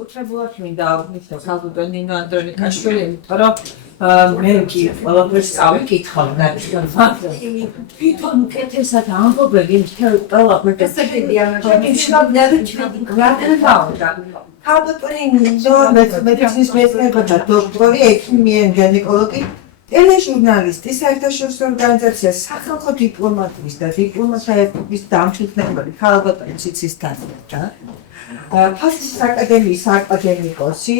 განსაკუთრებულად მინდა აღვნიშნო ქალბატონ ნინო ანდრონიკაშვილი, იმიტომ რომ მე კი ყველაფერს წავიკითხავ და თვითონ უკეთესად ამბობები მთელ ყველაფერს ქალბატონი ნინო მედიცინის მეცნიერებათა დოქტორი, ექიმიანი გინეკოლოგი, ტელეჟურნალისტი, საერთაშორისო ორგანიზაცია სახალხო დიპლომატიის და დიპლომატიის დამფუძნებელი ქალბატონი ციცისთანია. ფასის აკადემიის აკადემიკოსი,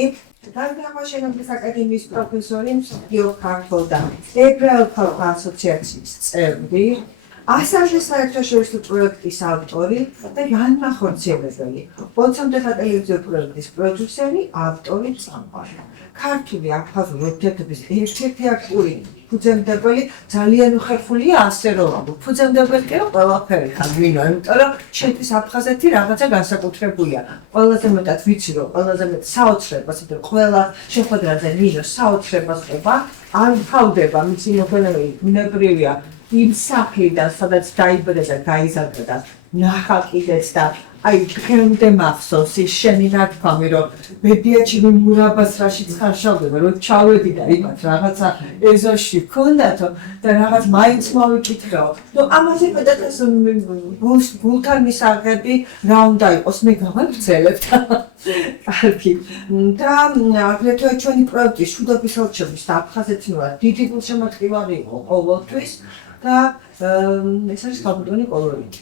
განმათავისუფლების აკადემიის პროფესორი, მსოფლიო ქართულ და ებრაელთა ასოციაციის წევრი, ასანჟეს საერთაშორისო პროექტის ავტორი და განმახორციელებელი, 20-მდე სატელევიზიო პროექტის პროდიუსერი, ავტორი, წამყვანი. ქართული აფხაზური ურთიერთობის ერთ-ერთი აქტიური ფუძემდებელი, ძალიან უხერხულია ასე რომ ფუძემდებელი კი რომ ყველაფერი ხარ მინო, იმიტომ რომ შედის აფხაზეთი რაღაცა განსაკუთრებულია. ყველაზე მეტად ვიცი რომ ყველაზე მეტ საოცრებას, იმიტომ რომ ყველა შეხვედრაზე მინო საოცრებას ყვება, არ თავდება მისი მოხელებელი ბუნებრივია იმ სახლიდან, სადაც დაიბადა და გაიზარდა და ნახა კიდეც და აი დღემდე მახსოვს ის შენი ნათქვამი რომ მედიაჩიმი მურაბას რაშიც ხარშავდება რომ ჩავედი და იმათ რაღაცა ეზოში ვქონდათო და რაღაც მაინც მოვიკითხეო ნუ ამაზე მეტად გულთან მისაღები რა უნდა იყოს მე გავაგრძელებთ კარგი და აგრეთვე ჩვენი პროექტის შუდობის ელჩობის და აფხაზეთნოა დიდი გულშემატკივარი იყო ყოველთვის და ეს არის ქალბატონი კოლორიტი.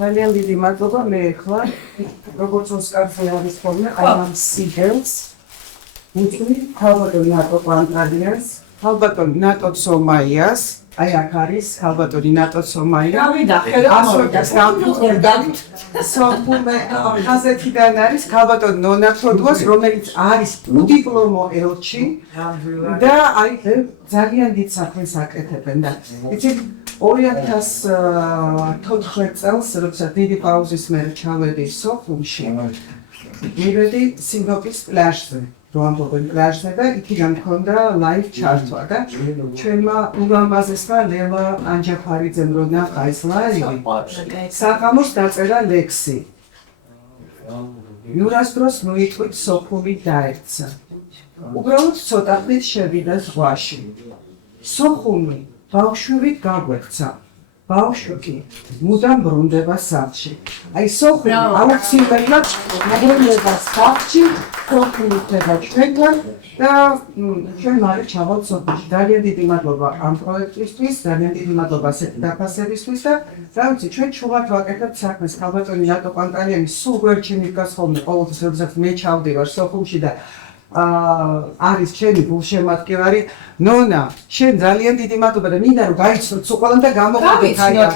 ძალიან დიდი მადლობა მე ხარ როგორც ოსკარზე არის ხოლმე I am Seagulls ქალბატონი ნატო პანტალიანს ქალბატონი ნატო სომაიას აი აქ არის ქალბატონი ნატო სომაია. გავიდა ხელმოწერდა სოფუმე ხაზეთიდან არის ქალბატონი ნონა თოდუას, რომელიც არის უდიპლომო ელჩი და აი ძალიან დიდ საქმეს აკეთებენ და იცით 2014 წელს, როცა დიდი პაუზის მერე ჩავედი სოფუმში, მივედი სინგაპურის პლაჟზე. რომ ამბობენ პლაჟზე და იქიდან მქონდა ლაივ ჩართვა და ჩვენმა ულამაზესმა ლელა ანჯაფარიძემ რო ნახა ეს ლაივი საღამოს დაწერა ლექსი იურასდროს მოიწვით სოფუმი დაეცა უბრალოდ ცოტა ხნით შევიდა ზღვაში სოხუმი ბავშვით გაგვექცა ბავშვი მუდამ ბრუნდება სახლში აი სოხუმი აუცილებლად მოგვიყვება სახლში სოხუმი ხდება ჩვენთან და ჩვენ მალე ჩავალთ სოფელში ძალიან დიდი მადლობა ამ პროექტისთვის ძალიან დიდი მადლობა ასეთი დაფასებისთვის და რა ვიცი ჩვენ ჩუღად ვაკეთებთ საქმეს ქალბატონი ნატო პანტალიანი სულ გვერდში მიდგას ხოლმე ყოველთვის როდესაც მე ჩავდივარ სოხუმში და არის ჩემი გულშემატკივარი ნონა შენ ძალიან დიდი მადლობა და მინდა რომ გაიცნოთ სულ ყველამ და გამოგვიდეთ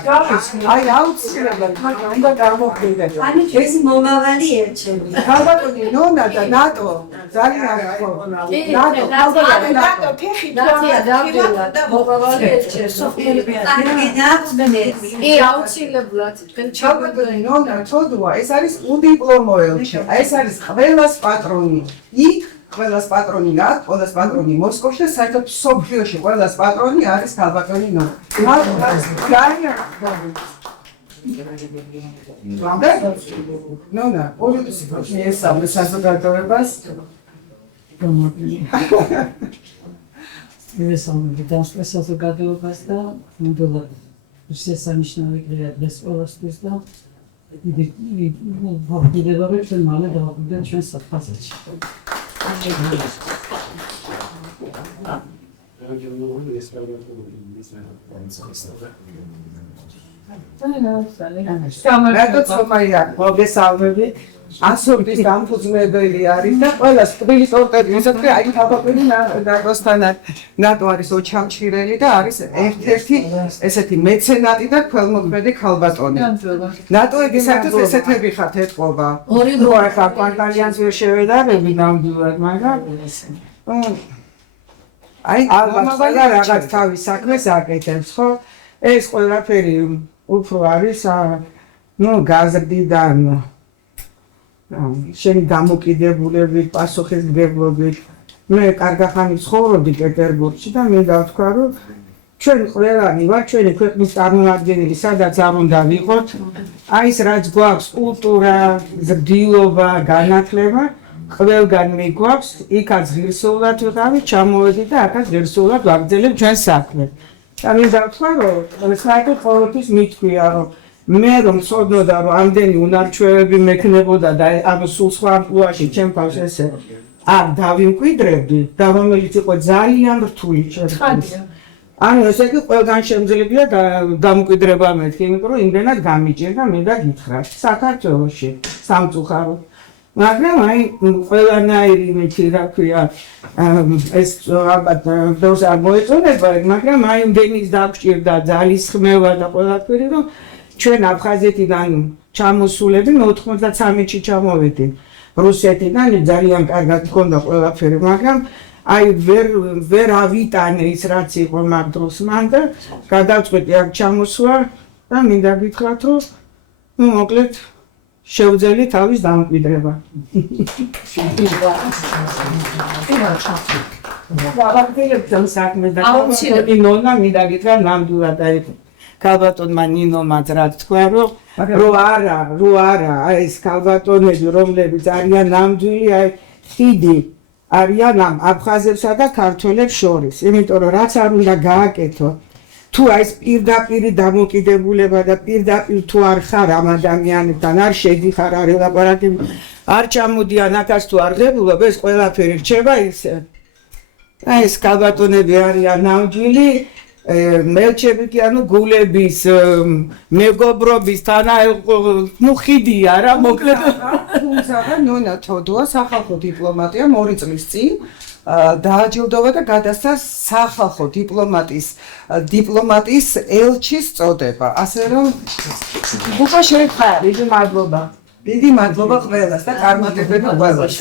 აი აუცილებლად მაგრამ უნდა გამოგვიდეთ ეს მომავალი ერჩები ქალბატონი ნონა და ნატო ძალიან ხო ნატო ფეხი და მომავალი ერჩები სოფიები აუცილებლად ქალბატონი ნონა თოდუა ეს არის უდიპლომო ელჩი ეს არის ყველას პატრონი იქ ყველას პატრონი ნატ, ყველას პატრონი მოსკოვში და საერთოდ სოფლიოში ყველას პატრონი არის ქალბატონი ნონა. ნონა, ორი სიტყვით მიესწავლე საზოგადოებას. მივესალმები დასწრეს საზოგადოებას და ნამდვილად შესანიშნავი დღეა დღეს ყველასთვის და დიდი მოგდიდება ჩვენ მალე დავაკვირდეთ ჩვენ საფასეთში. რატო სომაია მოგესალმები ასობის დამფუძნებელი არის და ყველა სტბილის ორტერი ისეთვე აი ქალბატონი ნატოსთან ნატო არის ოჩამჩირელი და არის ერთ-ერთი ესეთი მეცენატი და ქველმოქმედი ქალბატონი ნატოებისათვის ესეთები ხართ ეთყობა ორი დრო ახლა პანტალიანს ვერ შევედარები ნამდვილად მაგრამ აი ალბათ რაღაც თავის საქმეს აკეთებს ხო ეს ყველაფერი უფრო არის ნუ გაზრდიდან შენი დამოკიდებულებით, პასუხისმგებლობით. მე კარგახანი ცხოვრობდი პეტერბურგში და მინდა ვთქვა, რომ ჩვენ ყველანი ვართ ჩვენი ქვეყნის წარმომადგენელი, სადაც არ უნდა ვიყოთ. აი ეს რაც გვაქვს კულტურა, ზრდილობა, განათლება, ყველგან მიგვაქვს, იქაც ღირსეულად ვიყავით, ჩამოვედით და აქაც ღირსეულად ვაგრძელებთ ჩვენს საქმეს. და მინდა ვთქვა, რომ საერთოდ ყოველთვის მithქვია, რომ მე რომ ვცოდნოდა, რომ ამდენი უნარჩვევები მექნებოდა და ანუ სულ სხვა ამპლუაში ჩემ თავს ესე არ დავიმკვიდრებდი და რომელიც იყო ძალიან რთული ჩემთვის. ანუ ესე იგი ყველგან შემძლებია დამკვიდრება მეთქი, იმიტომ რომ იმდენად გამიჭირდა მე და გითხრათ საქართველოში სამწუხაროდ. მაგრამ აი ყველანაირი მეჩი რა ქვია ეს ალბათ დოს არ მოეწონება, მაგრამ აი იმდენის დაგჭირდა ძალისხმევა და ყველაფერი, რომ ჩვენ აფხაზეთიდან ჩამოსულები 93-ში ჩამოვედი რუსეთიდან, ძალიან კარგად ჰქონდა ყველაფერი, მაგრამ აი ვერ ავიტანე ის რაც იყო მაგ დროს მან და გადავწყვეტი აქ ჩამოსვლა და მინდა გითხრათ, რომ მოკლედ შევძელი თავის დამკვიდრება. დავაგრძელებთ საქმეს და ნონა მინდა გითხრა ნამდვილად აი ქალბატონმა ნინომაც რა თქვა, რომ არა, აი ეს ქალბატონები, რომლებიც არიან ნამდვილი, აი ხიდი არიან ამ აფხაზებსა და ქართველებს შორის, იმიტომ რომ რაც არ უნდა გააკეთო, თუ აი ეს პირდაპირი დამოკიდებულება და პირდაპირ თუ არ ხარ ამ ადამიანებთან, არ შედიხარ, არ ელაპარაკებ, არ ჩამოდიან აქაც თუ არ ღებულობ, ეს ყველაფერი რჩება ისე. აი ეს ქალბატონები არიან ნამდვილი მელჩები კი ანუ გულების მეგობრობის ნუ ხიდია რა მოკლედ. თუმცა ნონა თოდოა სახალხო დიპლომატია 2 წლის წინ დააჯილდოვა და გადასცა სახალხო დიპლომატის ელჩის წოდება. ასე რომ უხა შეიხარ, დიდი მადლობა. დიდი მადლობა ყველას და წარმატებები ყველას.